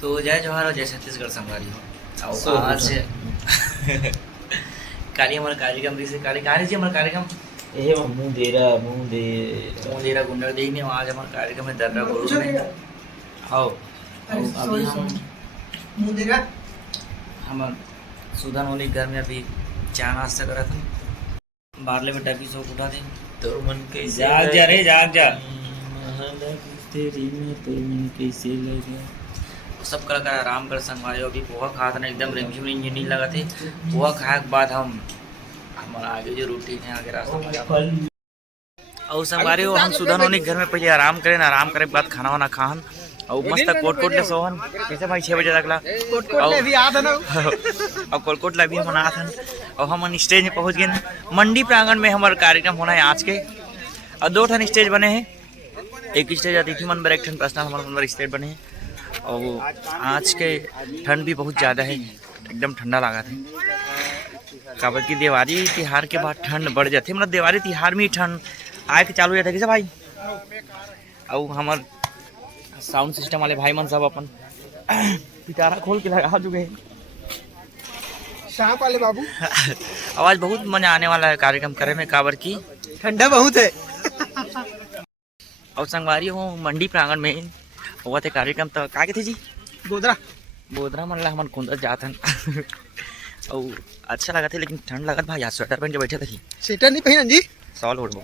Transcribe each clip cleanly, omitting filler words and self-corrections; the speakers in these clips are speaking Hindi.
तो जय जवाहर और जय छत्तीसगढ़ संगवारी हो और आज कार्य हमारा कार्यक्रम से कार्य जी हमारा कार्यक्रम मुंदेरा गुंडा देखने आज हमारा कार्यक्रम है दर्रा गुरु में आओ अभी हम सुधान वाले घर में अभी चाय नाश्ता करा था बारले में डबी सो उठा थे तो मन कैसे जाग जा रे जाग जा तेरी में तो मन कैसे लगा। सब कलाकार आराम कर संगवारी अभी पोहा खा था ना एकदम रिमझिम नहीं लगा थे पोहा खाए के बाद हमारा आगे जो रूटीन है आगे रास्ता और संगवारी हो हम सुधान वाले घर में पहले आराम करें आराम करे के बाद खाना वाना खान और मस्त कोट ले सोहन कैसे भाई 6 बजे तक और कोट ला भी हम आ था और हम स्टेज में पहुंच गए मंडी प्रांगण में हमारा कार्यक्रम होना है आज के और 2 ठन स्टेज बने हैं। एक स्टेज अतिथि मन पर एक ठन पर्सनल हमारे स्टेज बने हैं और आज के ठंड भी बहुत ज़्यादा है एकदम ठंडा लगा था काबर की दिवाली तिहार के बाद ठंड बढ़ जाती मतलब दिवाली तिहार में ठंड आए के चालू हो जाता कैसे भाई और हमारे साउंड सिस्टम वाले भाई मन सब अपन पिटारा खोल के लगा चुके हैं सांप वाले बाबू आवाज बहुत मजा आने वाला है कार्यक्रम करे में काबर की ठंडा बहुत है और संगवारी हो मंडी प्रांगण में हुआ थे कार्यक्रम तो का थे जी बोदरा मन ला हमन कुंदर जात हन और अच्छा लगा थे लेकिन ठंड लगत भाई आज स्वेटर पहन के बैठे थे स्वेटर नहीं पहनन जी सॉल ओढ़ो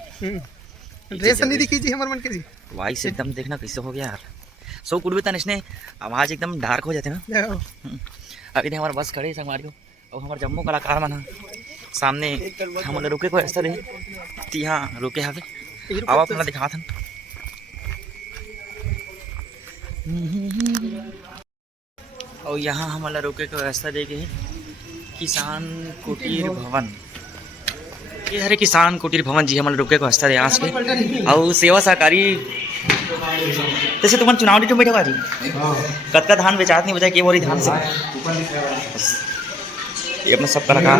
ड्रेस नहीं दिखी जी हमर मन के जी वाई से एकदम देखना कैसे हो गया यार सो कुड़बे तनिशने आवाज एकदम डार्क हो जाते ना अभी हमारा बस खड़े संगवारी हो और हमारे जम्मू कलाकार मन सामने हम रुके को ऐसा रहे यहाँ रुके हावे अब अपना दिखा था और यहाँ हमारा रुके को रास्ता देखे किसान कुटीर भवन ये हरे किसान कुटीर भवन जी हमारे रुके को रास्ता दे आज के और सेवा सहकारी जैसे तुम्हारे चुनाव डी बैठा जी कतका धान बेचात नहीं बचा के बोरी धान से ये अपना सब कलाकार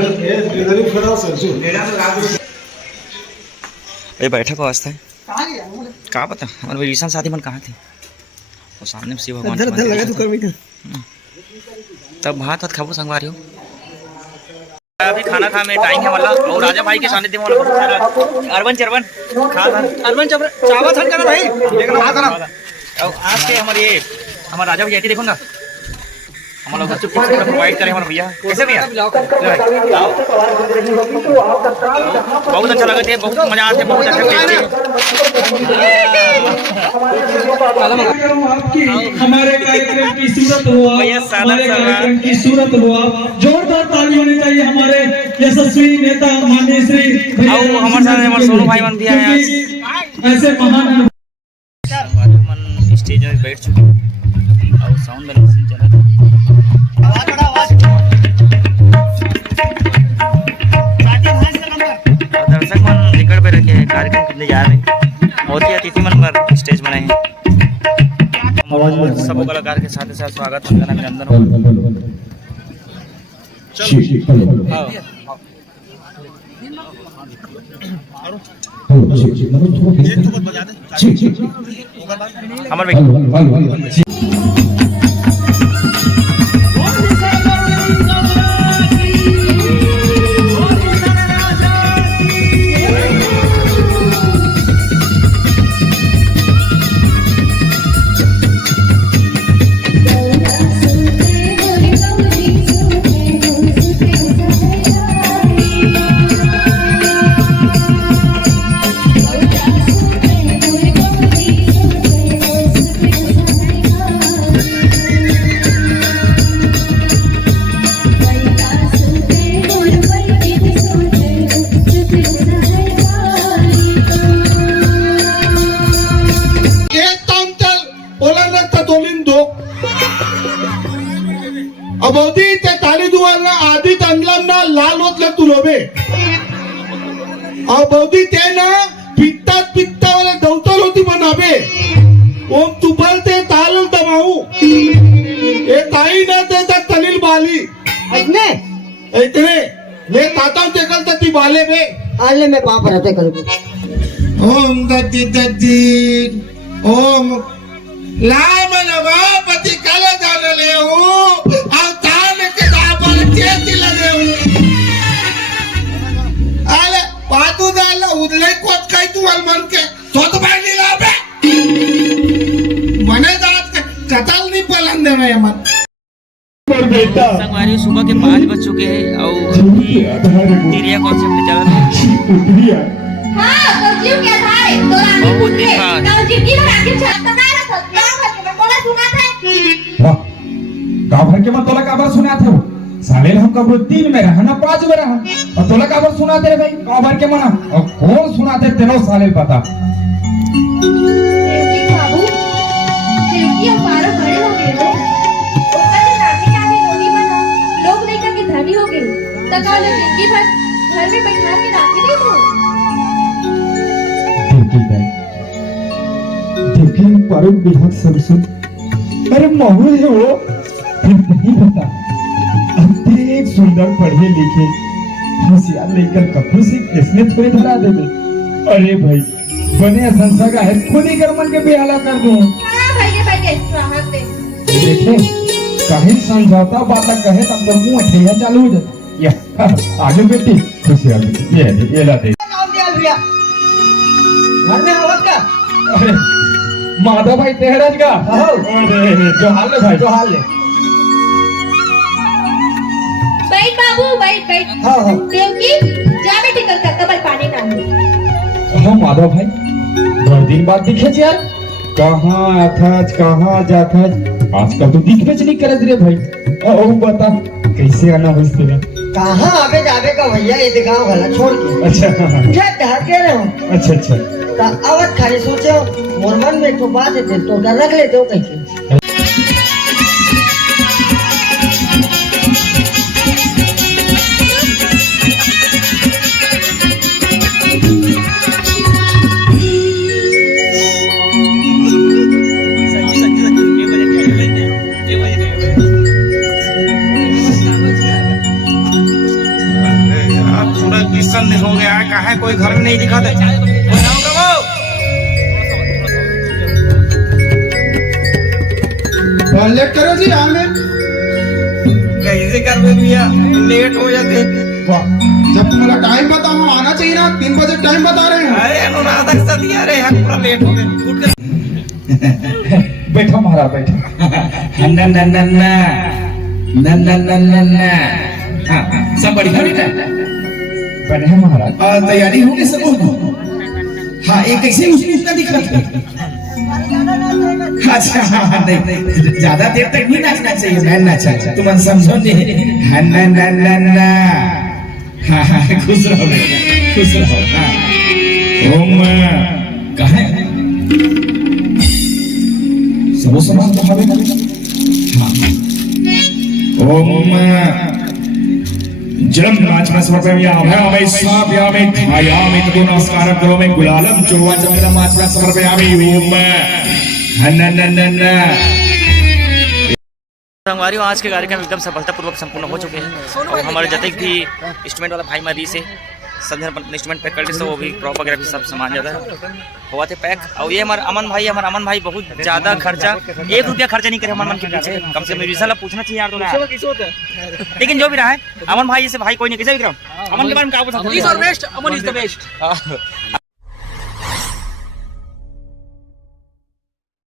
ये बैठक अवस्था है कहाँ पता हमारे विशाल साथी मन कहाँ थे और सामने शिव भगवान तब भात खाबो संगवारी हो अभी खाना खा में टाइम है वाला और राजा भाई के सानिध्य में अरबन चरबन खा अरबन चावल थन करना भाई देखना हां करना और आज के हमारे ये हमारा राजा भैया देखो ना हम लोग चुप प्रोवाइड करें हमारे भैया कैसे भैया बहुत अच्छा लगा थे बहुत मजा आते बहुत अच्छा टेस्ट हमारे कार्यक्रम की सूरत हुआ हमारे कार्यक्रम की सूरत हुआ जोरदार ताली होनी चाहिए हमारे यशस्वी नेता माननीय श्री हमारे साथ हमारे सोनू भाई मन भी आए ऐसे महान स्टेज में बैठ चुके और साउंड बैलेंसिंग चला था दर्शक मन निकट पे रखे कार्यक्रम करने जा रहे हैं बहुत ही अतिथि मन पर स्टेज बनाए हैं सब कलाकार के साथ साथ स्वागत अभिनंदन हमारे अबोधी ते ताली दुवाला आधी तंडलांना लाल होतले तुलोबे अबोधी ते ना पित्ता वाला दौतर होती बनाबे ओम तुपल ते ताल दमाऊ ए ताई ना ते तलील बाली ऐकने ऐकने ले ताता ते कल ती बाले बे आले में पाप रहते कल ओम दत्ती ओम लाम नवापति कल जानले पलन देवे हमन मोर बेटा संगवारी सुबह के 5 बज चुके हैं और तिरिया कॉन्सेप्ट चल रहा है उठिया हाँ तो जीव क्या था बहुत दिखात। तो जिंदगी में आखिर छाता ना रखा क्या करके मैं बोला सुना था वाह गाँव भर के मन तोला काबर सुना थे सालेल हम कब 3 में रहा ना 5 में रहा और तोला काबर सुनाते रे भाई गाँव भर के मना और कौन सुनाते तेनो सालेल पता देवकी बाबू देवकी अब 12 बड़े हो गए हो ओकर से नानी नानी रोटी बना लोग लेकर के धनी हो गए तक वाले जिंदगी भर घर में बैठा के राखी नहीं हो देवकी परम बिहार सरसुन अरे महू है वो फिर नहीं बता अत्येक सुंदर पढ़े लिखे होशियार लेकर कपड़ों से किसने थोड़े धरा दे अरे भाई बने संसा का है खुद ही कर मन के बेहाला कर दूं हां भाई के राहत दे देखे कहीं समझौता बात कहे तब तो मुंह ठेया चालू हो जाता या आगे बेटी होशियार बेटी ये ला दे काम दिया भैया घर में आवत का अरे माधव भाई तेहराज का हाँ। अरे जो हाल है भाई जो हाल है बैठ बाबू बैठ हाँ हाँ देवकी जा बेटी कल कबल पानी डाल दे हाँ माधव भाई बहुत दिन बाद दिखे थे यार कहाँ आता कहाँ जाता आजकल तो दिख बेच नहीं करत रे भाई ओ बता कैसे आना हो तेरा कहाँ आवे जावे का भैया ये गाँव वाला छोड़ के अच्छा क्या कहा के रहे हो अच्छा अच्छा ता आवत खाली सोचे हो मोर मन में एक तो बात है तो डर रख लेते हो कहीं के पूरा किशन हो गया है कहा है कोई घर में नहीं दिखा दे लेट करो जी हमें कैसे कर भैया लेट हो जाते जब तुम्हारा टाइम बताओ आना चाहिए ना 3 बजे टाइम बता रहे हैं अरे अनुराधक सदिया रे हम पूरा लेट हो गए बैठो महाराज बैठो ना ना ना ना ना ना ना ना ना हाँ सब बढ़िया बेटा बढ़िया महाराज तैयारी हो गई सब हाँ एक कैसे उसने इतना दिखा था अच्छा हाँ नहीं ज्यादा देर तक नहीं नाचना चाहिए मैं नाचा तुम समझो नहीं हाँ ना ना ना ना हाँ हाँ खुश रहो बेटा खुश रहो हाँ ओम कहाँ है सबो समाज तो हमें हाँ ओम जलम नाचना समर्पयामि हमें स्वाभ्यामि ध्यायामि ततो नमस्कारं करोमि गुलालं चोवा चंद्र नाचना समर्पयामि ओम न संगवारी आज के कार्यक्रम एकदम सफलतापूर्वक संपूर्ण हो चुके हैं और हमारे जतक भी इंस्ट्रूमेंट वाला भाई मरी से सब जन इंस्ट्रूमेंट पैक करते तो वो भी क्रॉप वगैरह भी सब सामान ज़्यादा हुआ थे पैक और ये हमारा अमन भाई बहुत ज़्यादा खर्चा 1 रुपया खर्चा नहीं करे हमारे मन के पीछे कम से कम रिजल्ट पूछना चाहिए यार तो लेकिन जो भी रहा है अमन भाई जैसे भाई कोई नहीं कैसे विक्रम अमन के बारे में क्या पूछा